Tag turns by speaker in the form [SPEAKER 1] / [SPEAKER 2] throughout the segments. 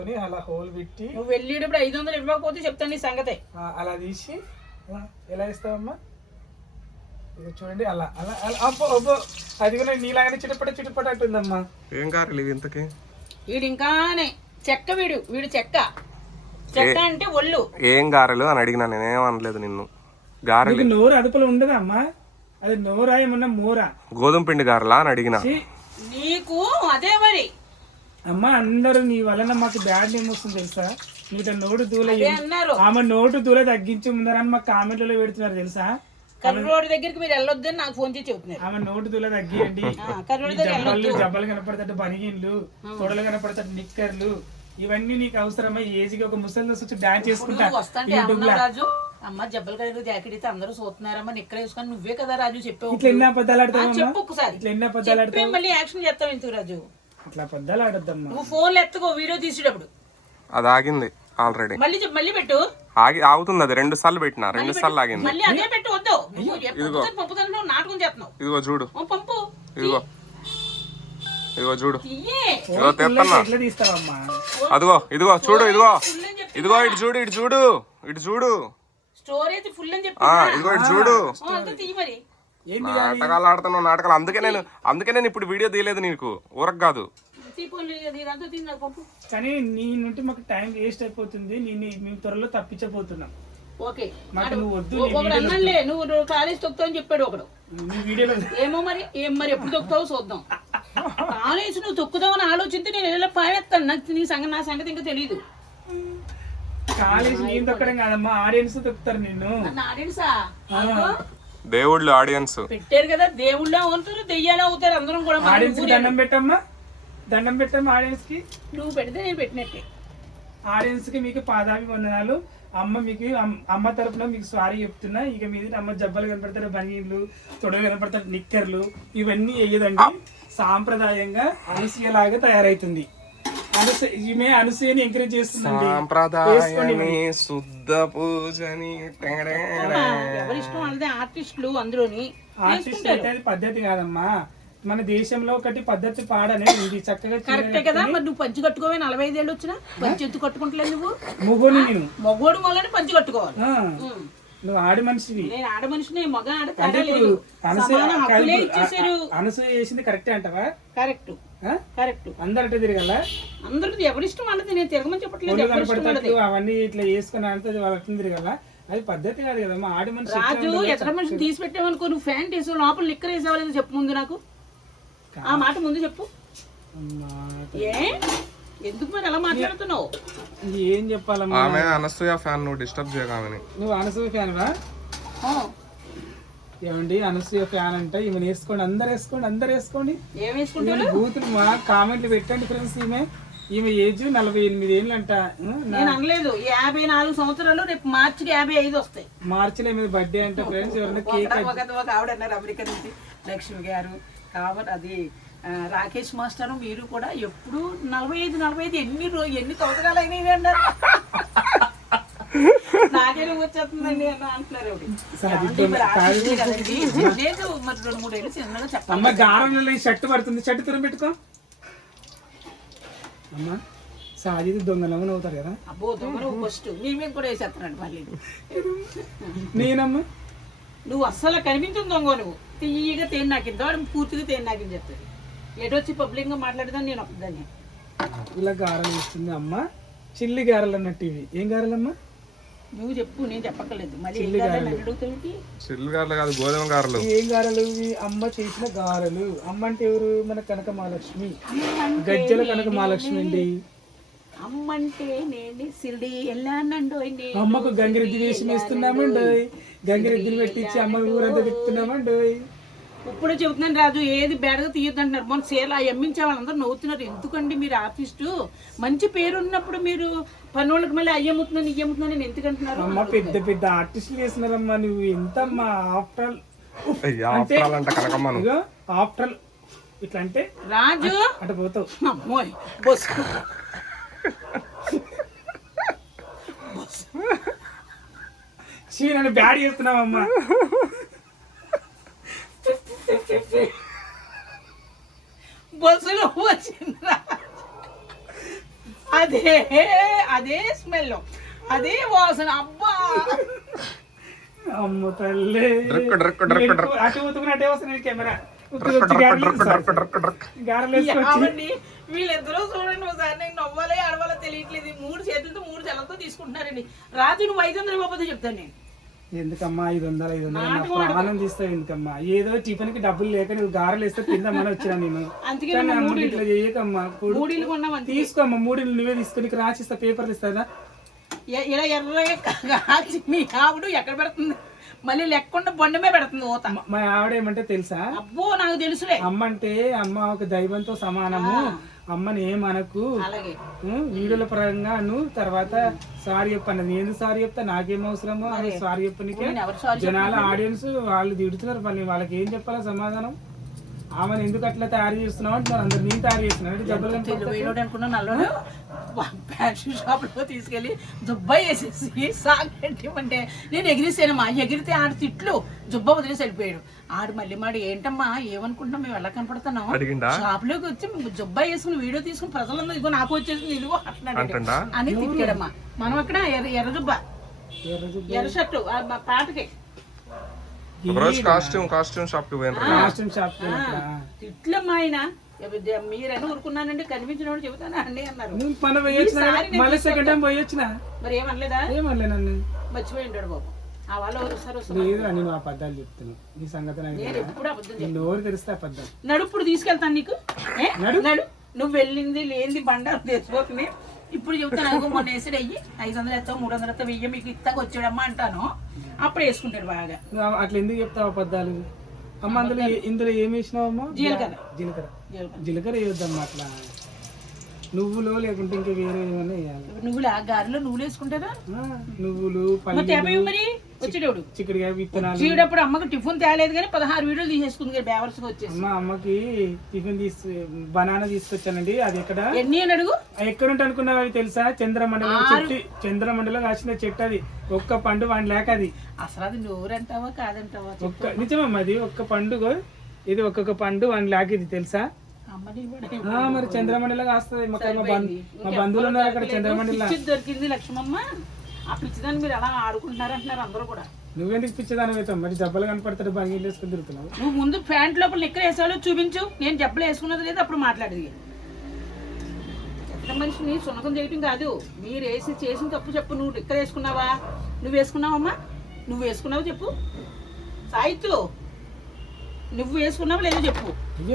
[SPEAKER 1] అలా హోల్ పెట్టి
[SPEAKER 2] నువ్వు వెళ్ళేటప్పుడు 500 ఇవ్వకపోతే చెప్తాను నీ సంగతే.
[SPEAKER 1] అలా తీసి ఎలా ఇస్తావమ్మా? ఇది చూడండి అలా అలా అబ్బో అబ్బో అది కూడా నీలాగానే చిటపట అంటుందమ్మా.
[SPEAKER 3] ఏం కారలు ఇవి ఇంతకి?
[SPEAKER 2] వీడు ఇంకానే చెక్క, వీడు చెక్క అంటే ఒళ్ళు.
[SPEAKER 3] ఏం గారెలు అని అడిగినా, నేనేం అనలేదు నిన్ను. గారెలు
[SPEAKER 1] నోరు అదుపులో ఉండదా అమ్మా? అది నోరా ఏమన్నా మోరా?
[SPEAKER 3] గోధుమ పిండి గారెలా అని అడిగినా.
[SPEAKER 2] నీకు అదే మరి
[SPEAKER 1] అమ్మ అందరూ నీ వలన మాకు బ్యాడ్ నేమ్ వస్తుంది తెలుసా? నీట నోటు దూల
[SPEAKER 2] అన్నారు.
[SPEAKER 1] ఆమె నోటు దూల తగ్గించి ముందరని మా కామెంట్లలో పెడుతున్నారు తెలుసా?
[SPEAKER 2] కర్రోడ్ దగ్గరికి మీరు వెళ్ళొద్దని నాకు ఫోన్ చేసి చెబుతున్నారు.
[SPEAKER 1] ఆమె నోటు దూల తగ్గియండి. జబ్బలు కనపడతాడు, బనిగిన్లు, తొడలు కనపడతాడు, నిక్కర్లు, ఇవన్నీ నీకు అవసరమా? ఏజ్ కి ఒక ముసలి వచ్చి డాన్స్ చేసుకుంటా
[SPEAKER 2] రాజు. అమ్మ జబ్బలు కలిగి జాకెట్ అయితే అందరూ చూస్తున్నారమ్మా, నిక్కడ వేసుకొని నువ్వే కదా రాజు చెప్పావు.
[SPEAKER 1] ఇట్లా ఎన్ని అబద్ధాలు ఆడతావు?
[SPEAKER 2] చెప్పు ఒకసారి.
[SPEAKER 1] ఇట్లా ఎన్ని అబద్ధాలు ఆడతావు?
[SPEAKER 2] మళ్ళీ యాక్షన్ చేస్తావు ఎందుకు రాజు?
[SPEAKER 1] అట్లా అబద్ధాలు ఆడొద్దమ్మా.
[SPEAKER 2] నువ్వు ఫోన్లు ఎత్తుకో వీడియో తీసేటప్పుడు.
[SPEAKER 3] అది ఆగింది ఆల్రెడీ.
[SPEAKER 2] మళ్ళీ పెట్టు.
[SPEAKER 3] ఆగుతుంది. అది 2 సార్లు పెట్టినా, 2 సార్లు ఆగింది.
[SPEAKER 2] మళ్ళీ అదే పెట్టు. వద్దు పంపుతాను నాటకం చేస్తున్నావు.
[SPEAKER 3] ఇదిగో చూడు,
[SPEAKER 2] పంపు.
[SPEAKER 3] ఇదిగో చూడు,
[SPEAKER 1] ఎట్లా తీస్తావమ్మా?
[SPEAKER 3] ఇదిగో చూడు, ఇదిగో ఇటు చూడు
[SPEAKER 2] స్టోరేజ్ ఫుల్ అని చెప్పి
[SPEAKER 3] ఇదిగో ఇటు చూడు.
[SPEAKER 2] తీయి మరి.
[SPEAKER 3] నాటకాలు ఆడుతున్నావు, నాటకాలు. అందుకే నేను ఇప్పుడు వీడియో తీయలేదు నీకు, ఊరకు కాదు.
[SPEAKER 1] కానీ నీ నుండి మాకు టైం వేస్ట్ అయిపోతుంది. మేము త్వరలో తప్పించబోతున్నాం.
[SPEAKER 2] ఓకే
[SPEAKER 1] నువ్వు వద్దు.
[SPEAKER 2] నువ్వు కాలేజ్ తొక్కుతావు అని చెప్పాడు ఒకడు. ఏమో మరి ఎప్పుడు తొక్కుతావు చూద్దాం. కాలేజ్ నువ్వు తొక్కుదామని ఆలోచిస్తే నేను ఎలా పావేస్తాను. నా సంగతి ఇంకా తెలియదు.
[SPEAKER 1] కాలేజ్ నేను తొక్కడం కాదమ్మా, ఆడియన్స్ తొక్కుతారు నిన్ను.
[SPEAKER 2] ఆడియన్సా?
[SPEAKER 3] దేవుళ్ళు ఆడియన్స్
[SPEAKER 2] పెట్టారు కదా, దేవుళ్ళ అవుతారు, దెయ్యాలు అవుతారు అందరం కూడా.
[SPEAKER 1] దండం పెట్టమ్మా ఆడియన్స్ కి.
[SPEAKER 2] నువ్వు పెడితే నేను పెట్టినట్టే.
[SPEAKER 1] ఆడియన్స్ కి మీకు పాదాభివందనాలు. అమ్మ మీకు అమ్మ తరపున మీకు సారీ చెప్తున్నా. ఇక మీద అమ్మ జబ్బలు కనపడతారు, బనీన్లు, తొడలు కనపడతారు, నిక్కర్లు, ఇవన్నీ వేయదండి. సాంప్రదాయంగా అనసూయలాగా తయారైతుంది. ఈమె అనసూయని ఎంకరేజ్ చేస్తుందండి.
[SPEAKER 2] ఎవరిష్టం అన్నదే ఆర్టిస్టులు అందులోని.
[SPEAKER 1] ఆర్టిస్ట్ అయితే అది పద్ధతి కాదమ్మా. మన దేశంలో ఒకటి పద్ధతి పాడనే ఉంది. చక్కగా
[SPEAKER 2] కరెక్టే కదా. మరి నువ్వు పంచి కట్టుకోవే 45 ఏళ్ళు వచ్చినా పంచి ఎత్తు కట్టుకుంటలేదు. నువ్వు
[SPEAKER 1] మొగోని, నేను
[SPEAKER 2] మొగోడు మొలని పంచి కట్టుకోవాలి.
[SPEAKER 1] నువ్వు ఆడి మనిషివి,
[SPEAKER 2] నేను ఆడ మనిషిని. మగ ఆడ
[SPEAKER 1] అనసూయ చేసింది కరెక్టే అంటావా?
[SPEAKER 2] కరెక్ట్.
[SPEAKER 1] అందరంటే తిరగల,
[SPEAKER 2] అందరూ ఎవరిష్టం వాళ్ళది. నేను తిరగమని చెప్పట్లేదు.
[SPEAKER 1] అవన్నీ ఇట్లా వేసుకుని అంతా వాళ్ళకి తిరగల. అది పద్ధతి కాదు కదమ్మా. ఆడి మనిషి
[SPEAKER 2] రాజు ఎక్కడ మనిషిని తీసి పెట్టావనుకో, నువ్వు ఫ్యాంట్ వేసావు, లోపల లిక్కర్ వేసేవాళ్ళు చెప్పు ముందు. నాకు ఆ మాట ముందు చెప్పు. ఎందుకు మరి ఎలా మాట్లాడుతున్నావు?
[SPEAKER 1] ఏం చెప్పాలమ్మా?
[SPEAKER 3] ఆమె అనసూయ ఫ్యాన్, నువ్వు డిస్టర్బ్ చేయగానే.
[SPEAKER 1] నువ్వు అనసూయ ఫ్యాన్ వా? ఏమండి అనసూయ ఫ్యాన్ అంటే ఈమె వేసుకోండి, అందరు వేసుకోండి.
[SPEAKER 2] ఏం వేసుకుంటారు?
[SPEAKER 1] బూతులు మా కామెంట్లు పెట్టండి ఫ్రెండ్స్. ఈమె ఏజ్ 48 ఏళ్ళు అంట.
[SPEAKER 2] నేను అనలేదు. 54 సంవత్సరాలు. రేపు మార్చికి 55 వస్తాయి.
[SPEAKER 1] మార్చిలో మీద బర్త్డే అంటే ఫ్రెండ్స్. ఎవరైనా కేక్
[SPEAKER 2] ఒక ఆవిడ అన్నారు అమెరికా నుంచి, లక్ష్మి గారు. కాబట్టి అది రాకేష్ మాస్టర్ మీరు కూడా ఎప్పుడు 45 ఎన్ని సంవత్సరాలు అయినాయి అన్నారు. నాకే వచ్చేస్తుందండి అని అంటున్నారు. లేదు మరి 2-3 ఏళ్ళు చిన్నగా చెప్పాలి.
[SPEAKER 1] గారంలో షర్ట్ పడుతుంది, షర్ట్ తురం పెట్టుకో అమ్మా. సాజిద్ దొంగనమ్మని అవుతారు కదా.
[SPEAKER 2] అబ్బో దొంగ ఫస్ట్ నీ మీద కూడా వేసేస్తానండి మళ్ళీ.
[SPEAKER 1] నేనమ్మా
[SPEAKER 2] నువ్వు అస్సలు కనిపించింది దొంగ. నువ్వు తీయగా తేను నాకింత వాడు పూర్తిగా తేను నాకింది చెప్తాడు. ఎటొచ్చి పబ్లిక్ గా మాట్లాడదాన్ని నేను ఒకదాన్ని.
[SPEAKER 1] ఇలా గారెలు ఇస్తుంది అమ్మ. చిల్లి గారెలు అన్నట్టు ఇవి. ఏం గారెలమ్మా?
[SPEAKER 2] నువ్వు చెప్పు, నేను చెప్పక్కర్లేదు. మళ్ళీ
[SPEAKER 3] చిల్లి గారెలు కాదు, గోధుమ గారెలు.
[SPEAKER 1] ఏం గారెలు ఇవి? అమ్మ చేసిన గారెలు. అమ్మ అంటే ఎవరు? మన కనక మహాలక్ష్మి, గజ్జల కనక మహాలక్ష్మి అండి.
[SPEAKER 2] అమ్మంటే నేను సిల్డి వెళ్ళానండో.
[SPEAKER 1] అమ్మకు గంగిరెద్ది వేషం వేస్తున్నామండో. గంగిరెద్దిని పెట్టించి అమ్మ ఊరంతా తిప్పుతున్నామండో.
[SPEAKER 2] ఇప్పుడు చెబుతున్నాను రాజు, ఏది బేడగా తీయొద్దు అంటున్నారు. మొన్న సేల్ అమ్మించే వాళ్ళందరూ నవ్వుతున్నారు. ఎందుకండి మీరు ఆర్టిస్టు, మంచి పేరు ఉన్నప్పుడు మీరు పనులకు మళ్ళీ అయ్యమ్ముతున్నాను నేను ఎందుకు అంటున్నారు?
[SPEAKER 1] అమ్మ పెద్ద పెద్ద ఆర్టిస్టులు చేస్తున్నారమ్మా. నువ్వు ఎంతమ్మా? ఆఫ్టర్ ఆఫ్టర్ ఇట్లా అంటే
[SPEAKER 2] రాజు
[SPEAKER 1] అటు పోతావు.
[SPEAKER 2] అమ్మోయ్ బస్
[SPEAKER 1] నన్ను బ్యాడ్ చేస్తున్నావమ్మా.
[SPEAKER 2] బస్సులో వచ్చింది అదే అదే స్మెల్, అదే వాసన. అబ్బా
[SPEAKER 1] అమ్మ తల్లి
[SPEAKER 3] డ్రక్ డ్రక్ డ్రక్ డ్రక్
[SPEAKER 1] అటు ఉతుకున్నట్టే వస్తుంది కెమెరా.
[SPEAKER 2] అవన్నీ వీళ్ళిద్దరూ చూడండి ఒకసారి, నేను నవ్వాలో ఆడవాలో తెలియట్లేదు. 3 చేతులతో 3 జలంతో తీసుకుంటున్నారండి. రాజు నువ్వు 500 ఇవ్వకపోతే చెప్తాను నేను.
[SPEAKER 1] ఎందుకమ్మా 500 ప్రాణం తీస్తావు ఎందుకమ్మా? ఏదో టిఫిన్ కి డబ్బులు లేక నువ్వు గారెలు వేస్తే తిందామని వచ్చినా నేను.
[SPEAKER 2] అందుకే
[SPEAKER 1] కానీ అమ్మ ఇట్లా చేయకమ్మా.
[SPEAKER 2] మూడీలు కొన్నాం
[SPEAKER 1] తీసుకోమ్మా, 3 నువ్వే తీసుకుని రాసిస్తా, పేపర్లు ఇస్తాదా?
[SPEAKER 2] ఇలా ఎర్రగా కాల్చి మీ ఆవిడ ఎక్కడ పెడుతుంది? మళ్ళీ లెక్కకుండా బండమే పెడుతుంది ఊత.
[SPEAKER 1] మా ఆవిడ ఏమంటే తెలుసా?
[SPEAKER 2] అబ్బో నాకు తెలుసులే.
[SPEAKER 1] అమ్మ అంటే అమ్మ ఒక దైవంతో సమానము, అమ్మని ఏమనకు,
[SPEAKER 2] అలాగే
[SPEAKER 1] వీడియోల పరంగా నువ్వు తర్వాత సారీ చెప్పన్నది. ఎందుకు సారీ చెప్తా? నాకేం అవసరమో అది సారీ చెప్పనికే. జనాల ఆడియన్స్ వాళ్ళు తిడుతున్నారు, మళ్ళీ వాళ్ళకి ఏం చెప్పాలా సమాధానం? ఆమెను ఎందుకు అట్లా తయారు చేస్తున్నావు అంటున్నారు అందరు. నేను తయారు చేస్తున్నాను జబ్బులు
[SPEAKER 2] అనుకున్నా. నల్లోడు ఫ్యాషన్ షాప్ లో తీసుకెళ్లి జుబ్బా వేసేసి సాగంటే నేను ఎగిరిసానమ్మా. ఎగిరితే ఆడు తిట్లు జుబ్బా వదిలేసి వెళ్ళిపోయాడు. ఆడు మళ్ళీ మాడు ఏంటమ్మా ఏమనుకుంటున్నాం మేము ఎలా కనపడుతున్నాం? షాప్ లోకి వచ్చి జుబ్బా వేసుకుని వీడియో తీసుకుని ప్రజలందరూ ఇదిగో నాకు వచ్చేసి ఇదిగో అట్లా అని తిట్టాడమ్మా. మనం అక్కడ ఎర్ర జుబ్బా ఎర్ర షర్టు పాటకి తిట్లమ్మా. ఆయన మీరైనా ఊరుకున్నానండి, కనిపించిన చెబుతానా అండి అన్నారు. మరి ఏమనలేదా?
[SPEAKER 1] ఏమనలేనండి,
[SPEAKER 2] మర్చిపోయి ఉంటాడు బాబు. ఆ వాళ్ళు
[SPEAKER 1] లేదు అని నువ్వు అబద్ధాలు చెప్తున్నావు. నీ సంగతి నోరు తెరిస్తే అబద్ధం.
[SPEAKER 2] నడుప్పుడు తీసుకెళ్తాను నీకు. నడు నువ్వు వెళ్ళింది లేనిది బండారు తెచ్చిపోతుంది. ఇప్పుడు చెబుతాను అదిగో మొన్న వేసాడు అయ్యి 500 ఎత్తావు 300 ఎత్తావు 1000 మీకు ఇస్తాక వచ్చాడమ్మా అంటాను. అప్పుడు వేసుకుంటాడు బాగా.
[SPEAKER 1] అట్లా ఎందుకు చెప్తావు అబద్ధాలు? అమ్మ అందులో ఇందులో ఏమి వేసినావమ్మా?
[SPEAKER 2] జీలకర్ర.
[SPEAKER 1] జీలకర్ర వేయొద్దమ్మా అట్లా. నువ్వులు లేకుంటే ఇంకా వేరే ఏమైనా వేయాలి.
[SPEAKER 2] నువ్వులు ఆ గారెలో నువ్వులు వేసుకుంటారా?
[SPEAKER 1] నువ్వులు
[SPEAKER 2] మరి వచ్చేటప్పుడు
[SPEAKER 1] చిక్కుడుకాయ విత్తనాలు.
[SPEAKER 2] చీడప్పుడు అమ్మకి టిఫిన్ తేలేదు కానీ 16 వీడియోలు తీసేసుకుంది కదా బేవర్స్ వచ్చేసి.
[SPEAKER 1] అమ్మకి టిఫిన్ బనానా తీసుకొచ్చానండి. అది ఎక్కడ
[SPEAKER 2] ఎన్ని అని అడుగు.
[SPEAKER 1] ఎక్కడుంటే అనుకున్నావు? అవి తెలుసా? చంద్రమండలం చెట్టు, చంద్రమండలం కాసిన చెట్టు. అది ఒక్క పండు 1 లేక. అది
[SPEAKER 2] అసలు అది నోరంటావా కాదంటావా?
[SPEAKER 1] నిజమమ్మా, అది ఒక్క పండుగ. ఇది ఒక్కొక్క పండు 1 లేక. ఇది తెలుసా? మరి చంద్రమండలం కాస్తుంది. మా బంధువులు ఉన్నారు అక్కడ చంద్రమండలం.
[SPEAKER 2] దొరికింది లక్ష్మమ్మ. ఆ పిచ్చిదాన్ని మీరు అలా ఆడుకుంటున్నారంటున్నారు అందరూ కూడా.
[SPEAKER 1] నువ్వెందుకు పిచ్చిదాని అవుతావు? మరి జబ్బలు కనపడతాడు, బాగా వేసుకుని తిరుగుతున్నావు.
[SPEAKER 2] నువ్వు ముందు ప్యాంట్ లోపల నిక్కర్ వేసాలో చూపించు. నేను జబ్బలు వేసుకున్నది లేదు అప్పుడు మాట్లాడేది. ఎంత మనిషిని సున్నకం చేయటం కాదు. మీరు చేసిన తప్పు చెప్పు. నువ్వు నిక్కర్ వేసుకున్నావా? నువ్వు వేసుకున్నావమ్మా? నువ్వు వేసుకున్నావు చెప్పు. సాయితు నువ్వు వేసుకున్నావా లేదో చెప్పు.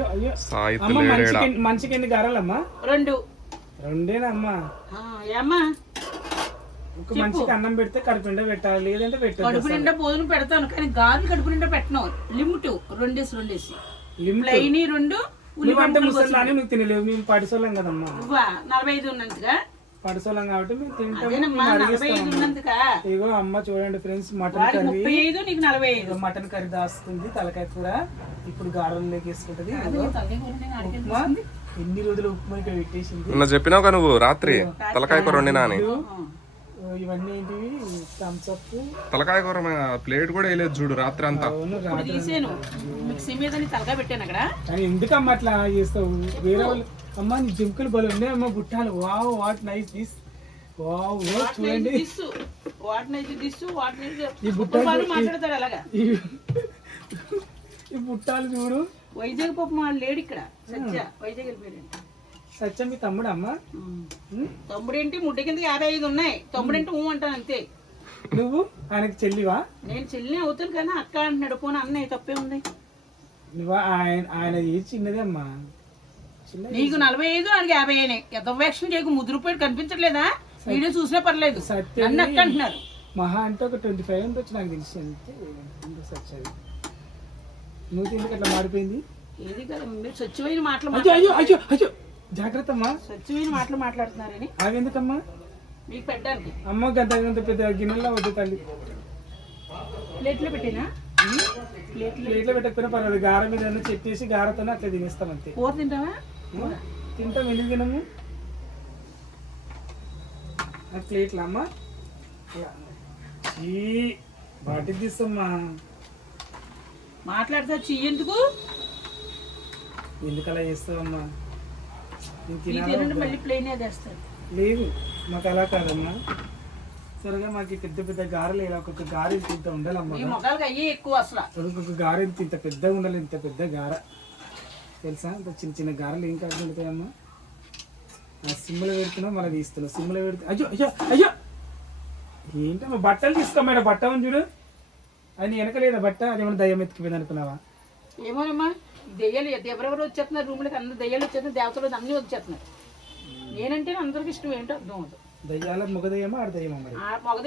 [SPEAKER 1] మనిషికి ఎన్ని గారాలమ్మా?
[SPEAKER 2] 2.
[SPEAKER 1] 2ఏనమ్మా?
[SPEAKER 2] ఏమ్మా
[SPEAKER 1] ఒక మనిషికి అన్నం పెడితే కడుపు నిండా పెట్టాలి, లేదంటే పెట్టాలి.
[SPEAKER 2] కడుపు నిండా భోజనం పెడతాను కానీ గాజులు కడుపు నిండా పెట్టను. లిమిట్ 2 ప్లైన్ 2
[SPEAKER 1] ఉల్లిగడ్డ ముసలాని నువ్వు తినలేవు. మేము పడిసోళ్ళం కదమ్మా.
[SPEAKER 2] 45 ఉన్నందుగా
[SPEAKER 1] పడిసోళ్ళం కాబట్టి మేము తింటాం. ఇగో అమ్మ చూడండి ఫ్రెండ్స్, మటన్ కర్రీ
[SPEAKER 2] 35 నీకు 45.
[SPEAKER 1] మటన్ కర్రీ దాస్తుంది. తలకాయ కూర ఇప్పుడు గారెల్లోకి వేసుకుంటది. ఎన్ని రోజులు ఉప్మా ఇక్కడ పెట్టేసింది.
[SPEAKER 3] చెప్పినావు నువ్వు రాత్రి తలకాయ కూర వండినా అని.
[SPEAKER 1] ఇవన్నీ ఏంటివి? Thumbs up.
[SPEAKER 3] తలకాయ కూర ప్లేట్ కూడా వేయలేదు చూడు రాత్రి అంతా.
[SPEAKER 1] కానీ ఎందుకమ్మా అట్లా చేస్తావు? వేరే వాళ్ళు అమ్మా నీ జింకులు బలు ఉన్నాయి అమ్మ, బుట్టాలు. Wow, what nice this. Wow, చూడండి ఈ బుట్టాలు చూడు.
[SPEAKER 2] వైజాగ్ పాపం వాళ్ళు లేడు ఇక్కడ. వైజాగ్ వెళ్ళిపోయాడు.
[SPEAKER 1] సత్య మీ తమ్ముడు అమ్మా?
[SPEAKER 2] తమ్ముడేంటి ముడ్డ కిందకి 55 ఉన్నాయి. తమ్ముడేంటి అంటాను అంతే.
[SPEAKER 1] నువ్వు ఆయనకి చెల్లివా?
[SPEAKER 2] నేను చెల్లి అవుతాను కానీ అక్క అంటున్నాడు. పోనీ అన్నయ్య తప్పే ఉంది.
[SPEAKER 1] నువ్వు ఆయన చిన్నదే అమ్మా.
[SPEAKER 2] నీకు 45 ఆయనకి 50 యథవేక్షణ చేయకు. ముద్రపోయి కనిపించట్లేదా? వీడియో చూసినా పర్లేదు. నన్ను అక్క అంటున్నారు.
[SPEAKER 1] మహా అంటే ఒక 25 ఉండొచ్చు నాకు తెలిసి. సత్య నువ్వు ఎందుకు అట్లా మాడిపోయింది?
[SPEAKER 2] ఏది కదా మీరు స్వచ్ఛమైన మాటలు.
[SPEAKER 1] అయ్యో అయ్యో అయ్యో జాగ్రత్త అమ్మా.
[SPEAKER 2] స్వచ్ఛమైన మాటలు మాట్లాడుతున్నారని
[SPEAKER 1] అవి ఎందుకమ్మా?
[SPEAKER 2] మీకు పెట్టడానికి.
[SPEAKER 1] అమ్మ గంట పెద్ద గిన్నెలో వద్దు తల్లి.
[SPEAKER 2] ప్లేట్లో పెట్టినా?
[SPEAKER 1] ప్లేట్లో పెట్టకపోయినా పర్వాలేదు. గార మీద చెప్పేసి గారతోనే అట్లా తినేస్తాం అంతే.
[SPEAKER 2] కూర తింటావా?
[SPEAKER 1] తింటాం. ఎందుకు తినము? ప్లేట్లా అమ్మా? వాటి తీస్తామ్మా.
[SPEAKER 2] మాట్లాడతా చెయ్యేందుకు?
[SPEAKER 1] ఎందుకు అలా చేస్తావమ్మా?
[SPEAKER 2] మళ్ళీ ప్లేన్ వేస్తాను.
[SPEAKER 1] లేదు మాకు అలా కాదమ్మా. త్వరగా మాకు ఈ పెద్ద పెద్ద గారెలు ఇలా ఒక్కొక్క గారె ఇంత ఉండాలమ్మా.
[SPEAKER 2] ఈ మొక్కలకి అయ్యి ఎక్కువ అసలు.
[SPEAKER 1] ఒక్కొక్క గారె ఇంత పెద్దగా ఉండాలి. ఇంత పెద్ద గార తెలుసా? ఇంత చిన్న చిన్న గారెలు ఏం కాదు ఉంటాయమ్మా. సిమ్లో పెడుతున్నావు మళ్ళీ తీస్తున్నావు. సిమ్లో పెడుతు అయ్యో అయ్యో అయ్యో ఏంటమ్మా బట్టలు తీసుకోమేడా? బట్ట ఉంది చూడు, అది వెనకలేదా బట్ట? అదేమన్నా దయ్యం ఎత్తుకుపోయింది అనుకున్నావా?
[SPEAKER 2] ఏమోనమ్మా దెయ్యాలు ఎవరెవరు వచ్చేస్తున్నారు రూమ్లకి, అందరు దెయ్యాలు వచ్చేస్తున్నారు, దేవతలు అన్నీ వచ్చేస్తున్నారు. నేనంటే అందరికి ఇష్టం ఏంటో అర్థం అవుతుంది.
[SPEAKER 1] దయ్యాల మగ దయ్యమా ఆడ దయ్యమా మరి?
[SPEAKER 2] మగ